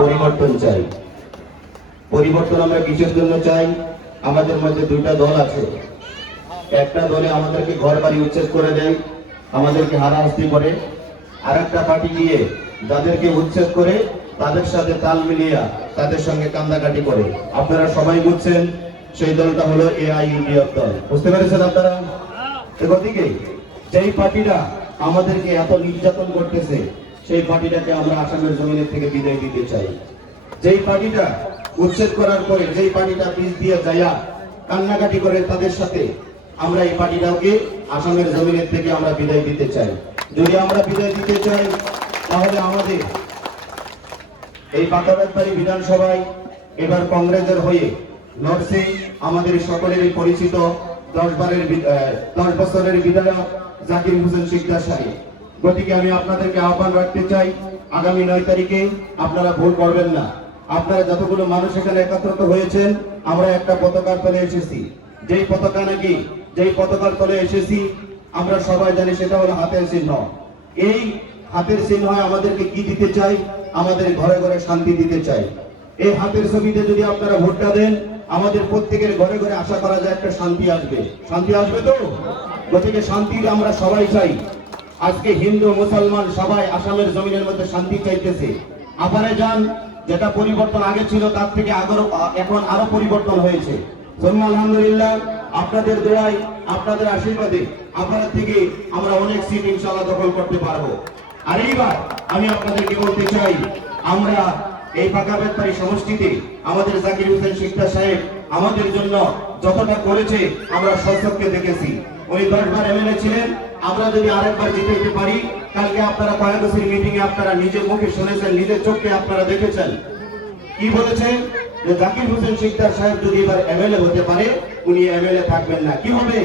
পরিবর্তন চাই। পরিবর্তন আমরা কিসের জন্য চাই? আমাদের মধ্যে দুইটা দল আছে। একটা দলে আমাদেরকে ঘর বাড়ি উচ্ছেদ করে দেয়, আমাদেরকে হারাহাস্তি করে। আর একটা পার্টি গিয়ে যাদেরকে উচ্ছেদ করে তাদের সাথে তাল মিলিয়ে তাদের সঙ্গে কান্দাকাটি করে। আপনারা সবাই বুঝছেন সেই দলটা হলো এআইইউডিএফ দল। বুঝতে পেরেছেন আপনারা? এদিকে যেই পার্টিরা আমাদেরকে এত নির্যাতন করতেছে সেই পার্টিটাকে আমরা আসামের জমিনের থেকে বিদায় দিতে চাই। যেই পার্টিটা উচ্ছেদ করার পরে যেই পার্টিটা পিছ দিয়ে যায়া কান্নাকাটি করে তাদের সাথে, আমরা এই পার্টিটাকে আসামের জমিনের থেকে আমরা বিদায় দিতে চাই। যদি আমরা বিদায় দিতে চাই তাহলে আমাদের এই পাতাবাড়ি বিধানসভায় এবার কংগ্রেসের হয়ে নরসিং আমাদের সকলেরই পরিচিত 10 বছরের বিধায়ক জাকির হোসেন শিকদার সাহেব। গতিকে আমি আপনাদেরকে আহ্বান রাখতে চাই, আগামী 9 তারিখে আপনারা ভুল করবেন না। আপনারা যতগুলো মানুষ এখানে একত্রিত হয়েছেন, আমরা একটা পতাকার তলে এসেছি। যেই পতাকা নাকি যেই পতাকার তলে এসেছি আমরা সবাই জানি সেটা হলো হাতের চিহ্ন। এই হাতের চিহ্ন আমাদেরকে কি দিতে চাই? আমাদের ঘরে ঘরে শান্তি দিতে চাই। এই হাতের ছবিতে যদি আপনারা ভোটটা দেন, আমাদের প্রত্যেকের ঘরে ঘরে আশা করা যায় একটা শান্তি আসবে। শান্তি আসবে তো? গতিকে শান্তি আমরা সবাই চাই। আজকে হিন্দু মুসলমান সবাই আসামের জমিনের মধ্যে শান্তি চাইতেছে। আপারে যান, যেটা পরিবর্তন আগে ছিল তার থেকে এখন আরো পরিবর্তন হয়েছে। আলহামদুলিল্লাহ, আপনাদের দোয়ায় আপনাদের আশীর্বাদে আপনারা থেকে আমরা অনেক সিট ইনশাআল্লাহ দখল করতে পারবো। আর এইবার আমি আপনাদেরকে বলতে চাই, আমরা এই পাকাবেতবাড়ি সমষ্টিতে আমাদের জাকির হোসেন শিকদার সাহেব আমাদের জন্য যতটা করেছে আমরা সচক্ষে দেখেছি। উনি 10 বার এমএলএ ছিলেন। আমরা যদি আরেকবার জিতাইতে পারি, কালকে আপনারা কয়েকবছর মিটিং এ আপনারা নিজের মুখে শুনেছেন, নিজের চোখে আপনারা দেখেছেন। কি বলেছেন? যে জাকির হোসেন শিকদার সাহেব যদি এবার এমএলএ হতে পারে, উনি এমএলএ থাকবেন না। কি হবে?